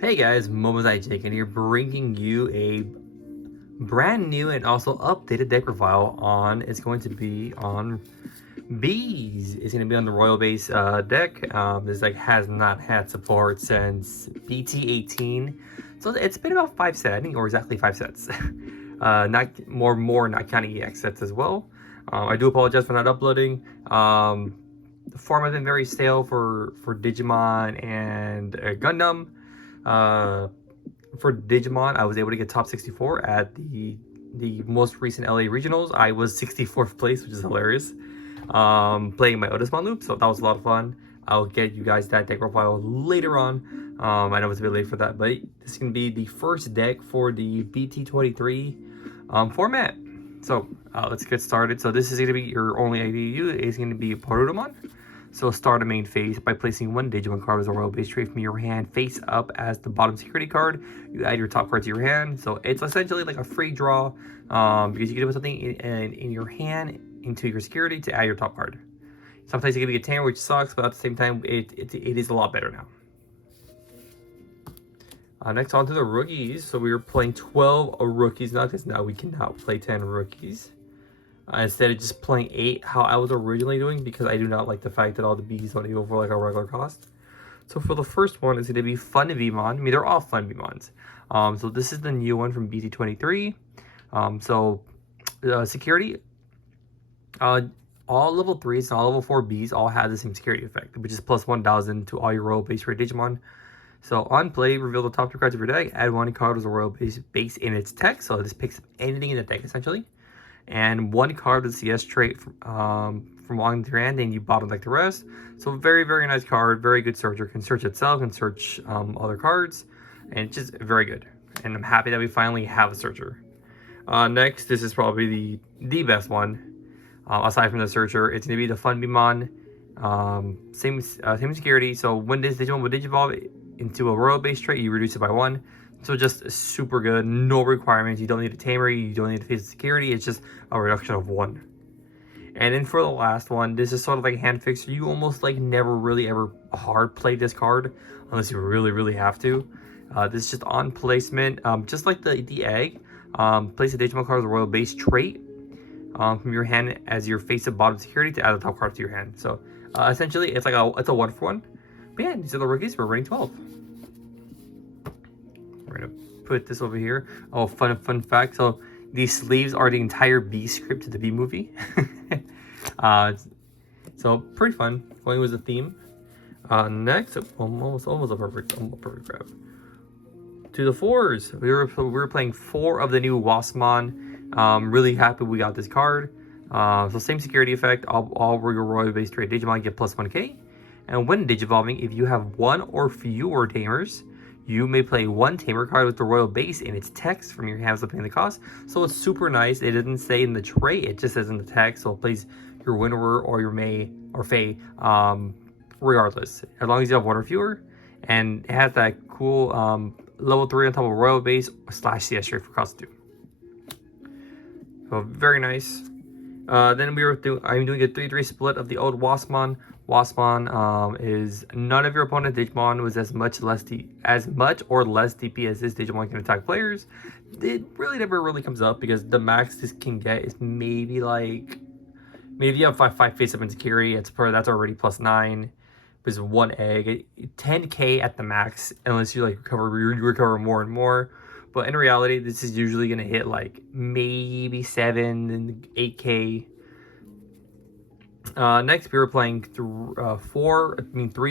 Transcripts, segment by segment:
Hey guys, momentaijankguy here, bringing you a brand new and also updated deck profile on. It's going to be on bees. It's going to be on the royal base deck. This deck has not had support since BT18, so it's been about 5 sets, I think, or exactly 5 sets. Not more, not counting EX sets as well. I do apologize for not uploading. The format has been very stale for Digimon and Gundam. For Digimon, I was able to get top 64 at the most recent LA regionals. I was 64th place, which is hilarious. Playing my Otismon loop, so that was a lot of fun. I'll get you guys that deck profile later on. I know it's a bit late for that, but this is gonna be the first deck for the BT23 format. So let's get started. So this is gonna be your only IDU. It's gonna be Porudamon. So start a main phase by placing one Digimon card as a royal base trait from your hand face up as the bottom security card. You add your top card to your hand. So it's essentially like a free draw because you can put something in your hand into your security to add your top card. Sometimes you can get Tamer, which sucks, but at the same time, it is a lot better now. Next on to the rookies. So we were playing 12 rookies now because now we cannot play 10 rookies. Instead of just playing 8 how I was originally doing, because I do not like the fact that all the bees only go for like a regular cost. So for the first one, it's going to be FunVemon. I mean, they're all FunVemons. So this is the new one from BT23. Security. All level 3s and all level 4 bees all have the same security effect, which is plus 1000 to all your royal base rate Digimon. So on play, reveal the top 2 cards of your deck, add 1 card as a royal base in its text. So this picks up anything in the deck essentially. And 1 card with CS trait from on your hand, and you bottom deck the rest. So very, very nice card, very good searcher. Can search itself, can search other cards, and it's just very good. And I'm happy that we finally have a searcher. Next, this is probably the best one, aside from the searcher. It's gonna be the FunVemon. Same security. So when this Digimon will Digivolve into a royal base trait, you reduce it by 1. So just super good, no requirements. You don't need a Tamer, you don't need to face security. It's just a reduction of 1. And then for the last one, this is sort of like a hand fixer. You almost like never really ever hard play this card unless you really, really have to. This is just on placement, just like the egg. Place a Digimon card as a royal base trait from your hand as your face up bottom security to add the top card to your hand. So essentially, it's like a 1-for-1. But yeah, these are the rookies. We're running 12. We're gonna put this over here. Oh, fun fact. So these sleeves are the entire B script to the B movie. So pretty fun. Going with the theme. Next, almost a perfect grab. To the 4s. We were playing 4 of the new Waspmon. Really happy we got this card. So same security effect. All your royal base trade Digimon get plus 1k. And when Digivolving, if you have 1 or fewer Tamers, you may play 1 Tamer card with the royal base in its text from your hands, paying the cost. So it's super nice. It doesn't say in the tray, it just says in the text. So it plays your Winnower or your May or Fae, regardless, as long as you have 1 or fewer. And it has that cool level 3 on top of royal base / CS trait for cost 2. So very nice. Then I'm doing a 3-3 split of the old Waspmon. Waspmon is none of your opponent Digimon was as much or less DP as this Digimon can attack players. It really never really comes up because the max this can get is maybe like, if you have 5 face up in security, that's already plus 9. There's 1 egg, 10k at the max, unless you like recover more and more. But in reality, this is usually gonna hit like maybe 7 and 8k. Next, we were playing 3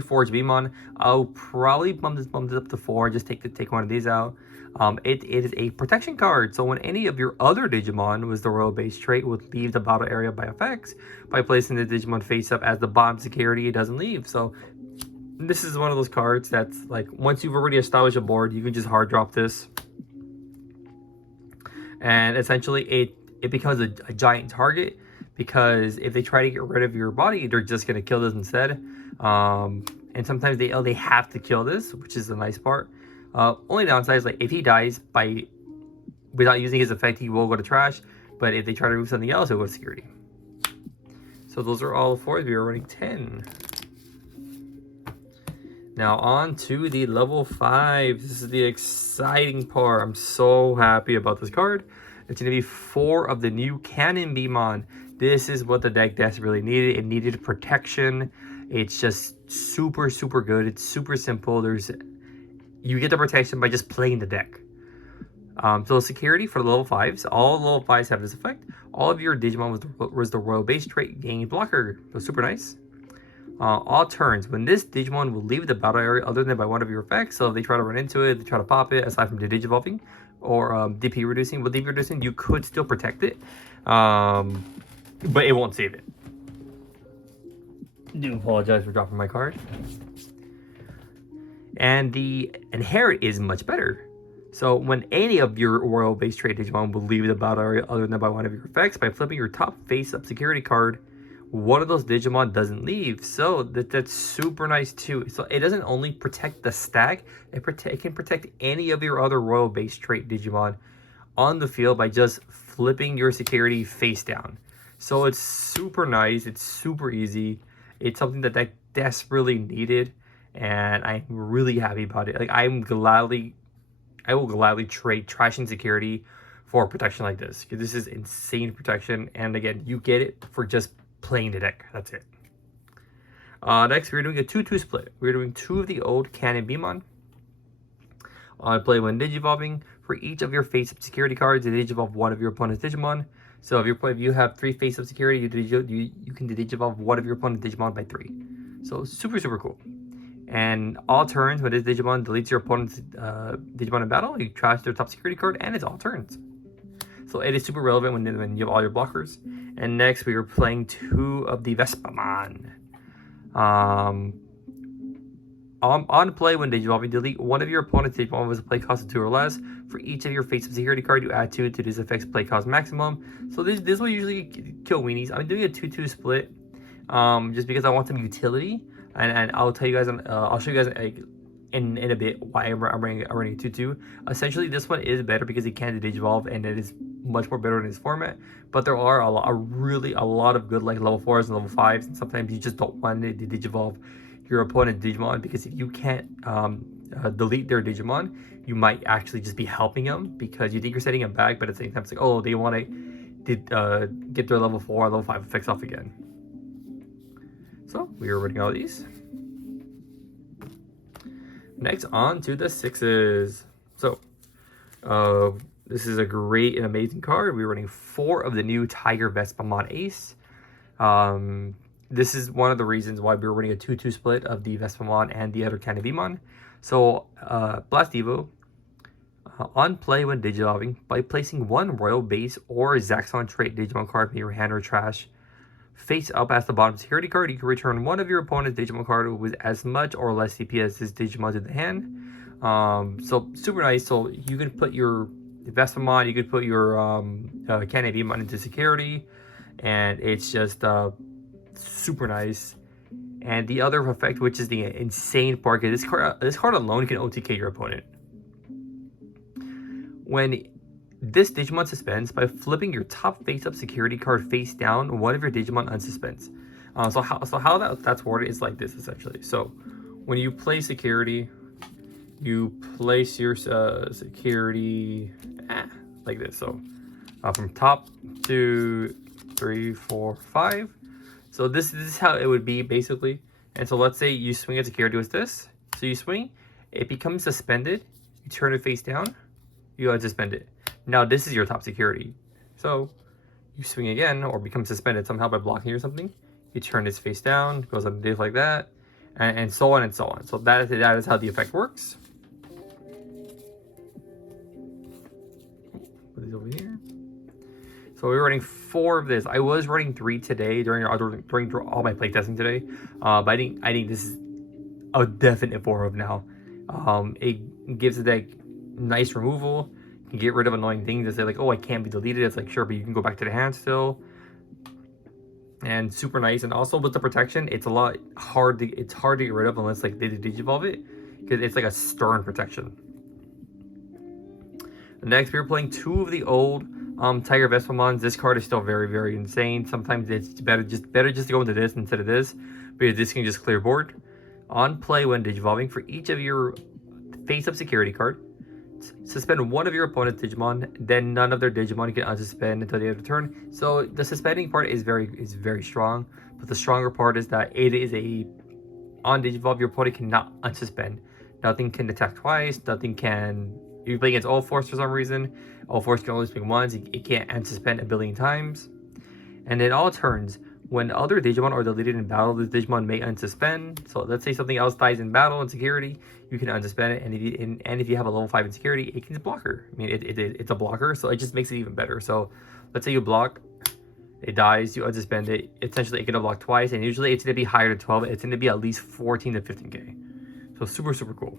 Forge Beemon. I'll probably bump this up to 4. Just take one of these out. It is a protection card. So when any of your other Digimon was the royal base trait, would leave the battle area by effects. By placing the Digimon face up as the bottom security, it doesn't leave. So this is one of those cards that's like, once you've already established a board, you can just hard drop this. And essentially it becomes a giant target, because if they try to get rid of your body, they're just going to kill this instead. And sometimes they have to kill this, which is the nice part. Only downside is like if he dies without using his effect, he will go to trash. But if they try to do something else, it will go to security. So those are all the 4s. We are running 10. Now on to the level 5. This is the exciting part. I'm so happy about this card. It's going to be 4 of the new Cannon Beemon. This is what the deck desperately needed. It needed protection. It's just super, super good. It's super simple. You get the protection by just playing the deck. So security for the level 5s. All level 5s have this effect. All of your Digimon was the royal base trait gain blocker. So super nice. All turns, when this Digimon will leave the battle area other than by one of your effects, so if they try to run into it, they try to pop it, aside from the Digivolving or DP reducing, with DP reducing, you could still protect it, but it won't save it. Do apologize for dropping my card. And the Inherit is much better. So when any of your royal base trait Digimon will leave the battle area other than by one of your effects, by flipping your top face-up security card, one of those Digimon doesn't leave. So that's super nice too. So it doesn't only protect the stack, it can protect any of your other royal base trait Digimon on the field by just flipping your security face down. So it's super nice, it's super easy. It's something that desperately needed, and I'm really happy about it. Like I will gladly trade trash and security for protection like this, because this is insane protection. And again, you get it for just playing the deck. That's it. Next, we're doing a 2-2 split. We're doing 2 of the old Cannon Beemon. On play when Digivolving, for each of your face-up security cards, you Digivolve one of your opponent's Digimon. So if you have 3 face-up security, you can Digivolve one of your opponent's Digimon by 3. So super, super cool. And all turns, when this Digimon deletes your opponent's Digimon in battle, you trash their top security card, and it's all turns. So it is super relevant when you have all your blockers. And next, we are playing 2 of the Vespamon. On play, when Digivolving, delete one of your opponent's Digimon with a play cost of 2 or less. For each of your face-up security card, you add 2 to this effect's play cost maximum. So this will usually kill weenies. I'm doing a 2-2 split, just because I want some utility. And I'll tell you guys, I'll show you guys in a bit why I'm running a 2-2. Essentially, this one is better because it can Digivolve, and it is much more better in this format. But there are a lot of good like level 4s and level 5s, and sometimes you just don't want to Digivolve your opponent's Digimon, because if you can't delete their Digimon, you might actually just be helping them, because you think you're setting them back, but at the same time it's like, oh, they want to get their level 4 level 5 effects off again. So we are running all these. Next, on to the 6s. So this is a great and amazing card. We're running 4 of the new TigerVespamon Ace. This is one of the reasons why we're running a 2-2 split of the Vespamon and the other Cannon Beemon. So Blast Evo, on play when Digivolving, by placing 1 Royal Base or Zaxxon trait Digimon card from your hand or trash face up as the bottom security card, you can return one of your opponent's Digimon card with as much or less CP as this Digimon to the hand. So super nice. So you can put your Vespamon, you could put your Cannon Beemon into security, and it's just super nice. And the other effect, which is the insane part, is this card alone can OTK your opponent. When this Digimon suspends, by flipping your top face-up security card face down, one of your Digimon unsuspends. So how that's worded is like this, essentially. So when you play security, you place your security like this. So from top 2, 3, 4, 5. So this is how it would be basically. And so let's say you swing at security with this. So you swing, it becomes suspended. You turn it face down, you unsuspend it. Now this is your top security. So you swing again, or become suspended somehow by blocking or something. You turn this face down, goes underneath like that, and so on and so on. So that is how the effect works. Put these over here. So we were running 4 of this. I was running 3 today during all my playtesting today, but I think this is a definite 4 of now. It gives the deck nice removal. You can get rid of annoying things that say like, oh, I can't be deleted. It's like, sure, but you can go back to the hand still. And super nice. And also with the protection, it's hard to get rid of unless like they Digivolve it, because it's like a stern protection. Next, we're playing 2 of the old TigerVespamons. This card is still very, very insane. Sometimes it's better just to go into this instead of this, because this can just clear board. On play, when digivolving, for each of your face-up security card, suspend one of your opponent's Digimon, then none of their Digimon can unsuspend until the end of the turn. So the suspending part is very strong, but the stronger part is that it is a on Digivolve, your opponent cannot unsuspend. Nothing can attack twice, nothing can, if you play against all force for some reason, all force can only swing once, it can't unsuspend a billion times. And in all turns, when other Digimon are deleted in battle, the Digimon may unsuspend. So let's say something else dies in battle in security, you can unsuspend it, and if you have a level 5 in security, it can blocker. I mean, it's a blocker, so it just makes it even better. So let's say you block, it dies, you unsuspend it, essentially it can block twice, and usually it's going to be higher than 12, it's going to be at least 14 to 15k. So super cool.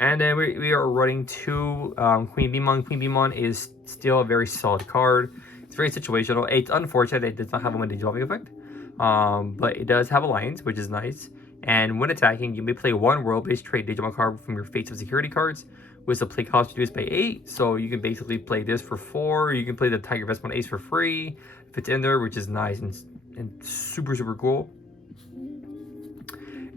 And then we are running 2 Queen Beemon. Queen Beemon is still a very solid card. It's very situational. It's unfortunate it does not have a when digivolving effect, but it does have Alliance, which is nice. And when attacking, you may play 1 world-based trait Digimon card from your face-up security cards, with the play cost reduced by 8. So you can basically play this for 4. You can play the TigerVespamon Ace for free if it's in there, which is nice and super cool.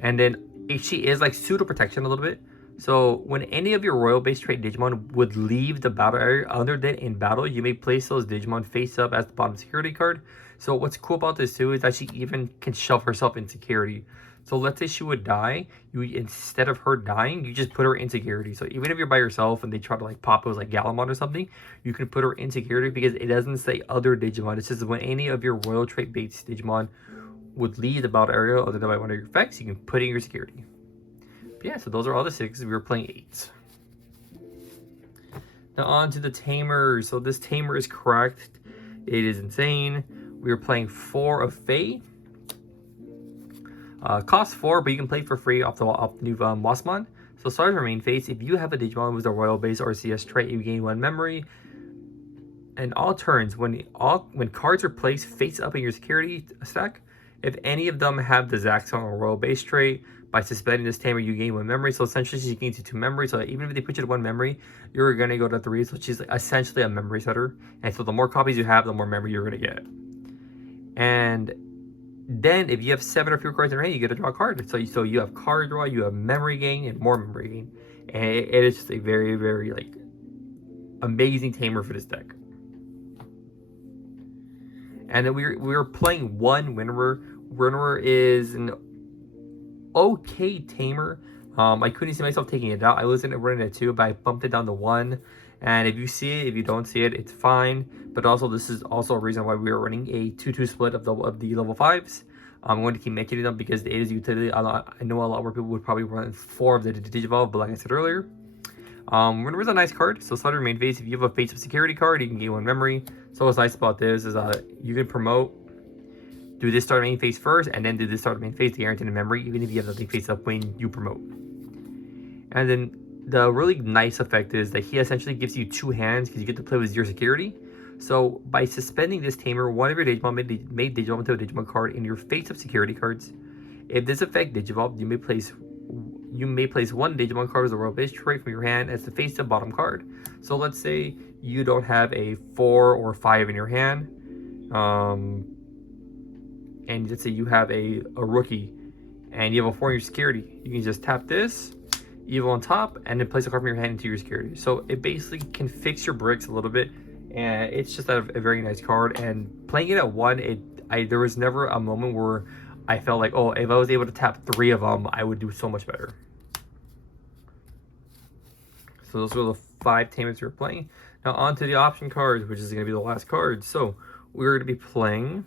And then she is like pseudo protection a little bit. So when any of your royal-based trait Digimon would leave the battle area other than in battle, you may place those Digimon face up as the bottom security card. So what's cool about this too is that she even can shove herself in security. So let's say she would die, you instead of her dying, you just put her in security. So even if you're by yourself and they try to like pop it was like Galamon or something, you can put her in security because it doesn't say other Digimon. It says when any of your royal trait based Digimon would leave the battle area other than by one of your effects, you can put it in your security. But yeah, so those are all the 6. We were playing 8. Now on to the Tamer. So this Tamer is correct. It is insane. We were playing 4 of Fae. Cost 4, but you can play for free off the new Wasmon. So start your main phase. If you have a Digimon with a royal base or CS trait, you gain 1 memory. And all turns, when cards are placed face up in your security stack, if any of them have the Zaxxon or royal base trait, by suspending this Tamer, you gain 1 memory. So essentially, she gains 2 memory. So even if they put you to 1 memory, you're gonna go to 3. So she's essentially a memory setter. And so the more copies you have, the more memory you're gonna get. And then if you have 7 or fewer cards in your hand, you get to draw a card. So you have card draw, you have memory gain, and more memory gain. And it is just a very like amazing Tamer for this deck. And then we were playing 1 Winnower. Winnower is an okay Tamer. I couldn't see myself taking it out. I was running it 2, but I bumped it down to 1. And if you see it, if you don't see it, it's fine. But also, this is also a reason why we are running a 2-2 split of the level 5s. I'm going to keep mentioning them because it is utility. I know a lot more people would probably run 4 of the Digivolve, but like I said earlier, Winnower is a nice card. So start your main phase. If you have a face of security card, you can gain 1 memory. So what's nice about this is you can promote, do this start main phase first, and then do this start main phase to guarantee the memory, even if you have nothing face up when you promote. And then the really nice effect is that he essentially gives you 2 hands because you get to play with your security. So by suspending this Tamer, one of your Digimon may Digivolve into a Digimon card in your face of security cards. If this effect Digivolve, you may place 1 Digimon card as a royal base trait from your hand as the face of bottom card. So let's say you don't have a 4 or 5 in your hand, and let's say you have a rookie and you have a 4 in your security. You can just tap this, evil on top, and then place a card from your hand into your security. So it basically can fix your bricks a little bit, and it's just a very nice card. And playing it at 1, there was never a moment where I felt like, oh, if I was able to tap 3 of them, I would do so much better. So those were the 5 Tamers we were playing. Now on to the option cards, which is going to be the last card. So we're going to be playing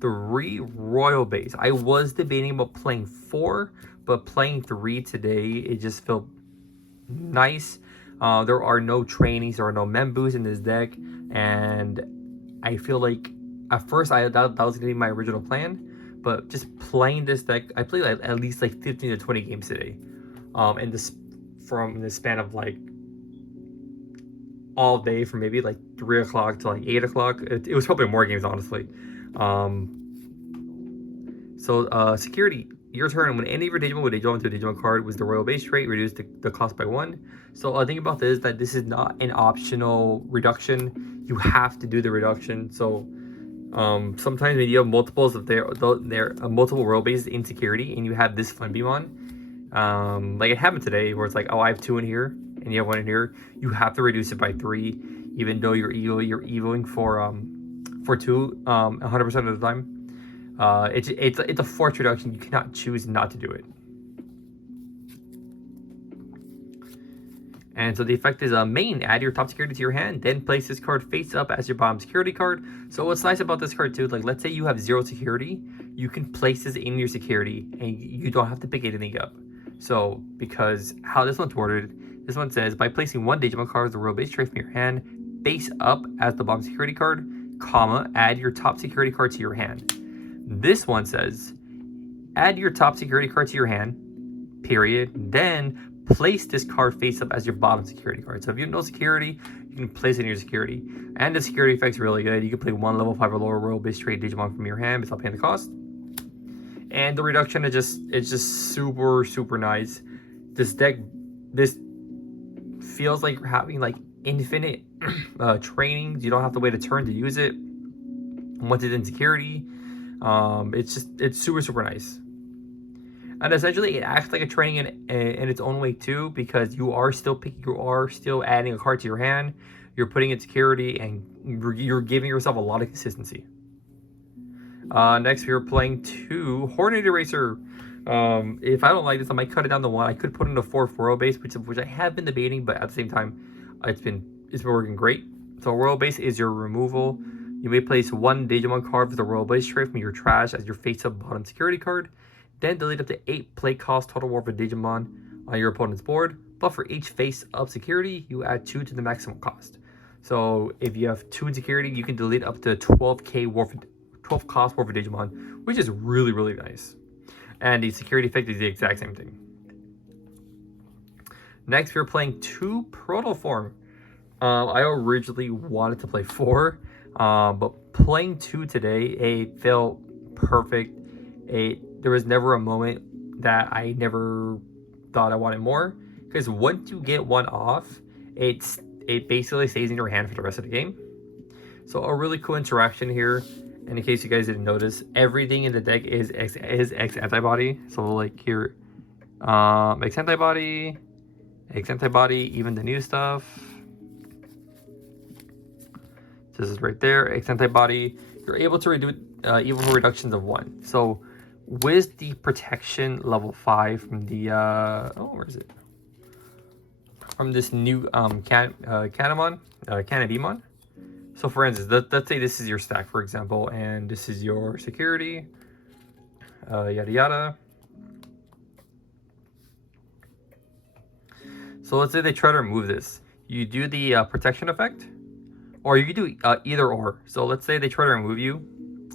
3 royal base. I was debating about playing 4, but playing 3 today, it just felt nice. There are no trainings, there are no members in this deck, and I feel like at first that was gonna be my original plan, but just playing this deck, I played at least like 15 to 20 games today, and this from the span of like all day, from maybe like 3 o'clock to like 8 o'clock. It was probably more games, honestly. Security, your turn. When any of your Digimon would Digimon into a Digimon card with the royal base trait, reduce the cost by 1. So the thing about this is that this is not an optional reduction. You have to do the reduction. So Sometimes when you have multiples of their multiple royal bases in security, and you have this Funbimon, like it happened today, where it's like, oh, I have 2 in here, and you have 1 in here. You have to reduce it by 3, even though you're evoing for 2 100% of the time. It's a force reduction. You cannot choose not to do it. And so the effect is main, add your top security to your hand, then place this card face up as your bottom security card. So what's nice about this card too, like let's say you have 0 security, you can place this in your security and you don't have to pick anything up. So because how this one's worded, this one says, by placing 1 Digimon card as the royal base trait from your hand, face up as the bottom security card, comma, add your top security card to your hand. This one says, add your top security card to your hand, period, then place this card face up as your bottom security card. So if you have no security, you can place it in your security. And the security effect's really good. You can play 1 level 5 or lower royal base trait Digimon from your hand without paying the cost. And the reduction is just super nice. This deck, this feels like having like infinite trainings. You don't have to wait a turn to use it. Once it's in security, it's super nice. And essentially, it acts like a training in its own way too, because you are still adding a card to your hand, you're putting in security, and you're giving yourself a lot of consistency. Next, we are playing 2 Hornady Racer. If I don't like this, I might cut it down to 1. I could put in a 4th royal base, which I have been debating, but at the same time, it's been working great. So royal base is your removal. You may place 1 Digimon card with a royal base trait from your trash as your face-up bottom security card. Then delete up to 8 play cost total war of a Digimon on your opponent's board. But for each face-up security, you add 2 to the maximum cost. So if you have 2 in security, you can delete up to 12 cost war for Digimon, which is really nice. And the security effect is the exact same thing. Next, we're playing 2 Protoform. I originally wanted to play 4, but playing 2 today, it felt perfect. There was never a moment that I never thought I wanted more, because once you get 1 off, it basically stays in your hand for the rest of the game. So a really cool interaction here. And in case you guys didn't notice, everything in the deck is X antibody. So like here, X antibody, even the new stuff. This is right there, X antibody. You're able to reduce evil reductions of 1. So with the protection level 5 from the where is it? From this new Canamon, Canabimon. So for instance, let's say this is your stack, for example, and this is your security, yada yada. So let's say they try to remove this. You do the protection effect, or you can do either or. So let's say they try to remove you.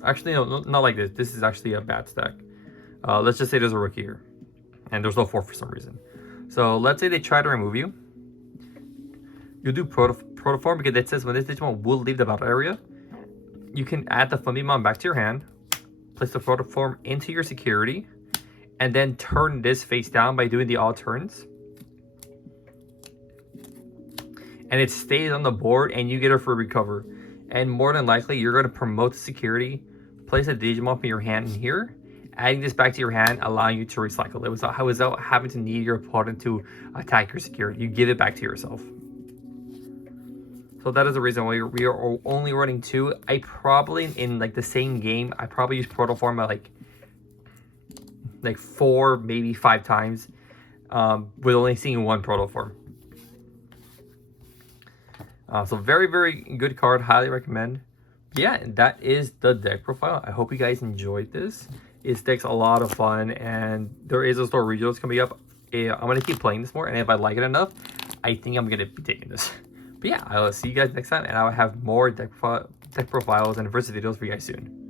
Actually, no, not like this. This is actually a bad stack. Let's just say there's a rookie here, and there's no 4 for some reason. So let's say they try to remove you. You do Protoform, because it says when this Digimon will leave the battle area, you can add the Funbimon back to your hand, place the Protoform into your security, and then turn this face down by doing the all turns. And it stays on the board, and you get a free recover. And more than likely, you're going to promote the security, place a Digimon from your hand in here, adding this back to your hand, allowing you to recycle it without having to need your opponent to attack your security. You give it back to yourself. So that is the reason why we are only running 2. I probably, in like the same game, I probably use Protoform at like 4, maybe 5 times, with only seeing 1 Protoform. So very good card, highly recommend. Yeah, that is the deck profile. I hope you guys enjoyed this. This deck's a lot of fun, and there is a store regionals coming up. I'm gonna keep playing this more, and if I like it enough, I think I'm gonna be taking this. But yeah, I will see you guys next time, and I will have more deck profiles and versus videos for you guys soon.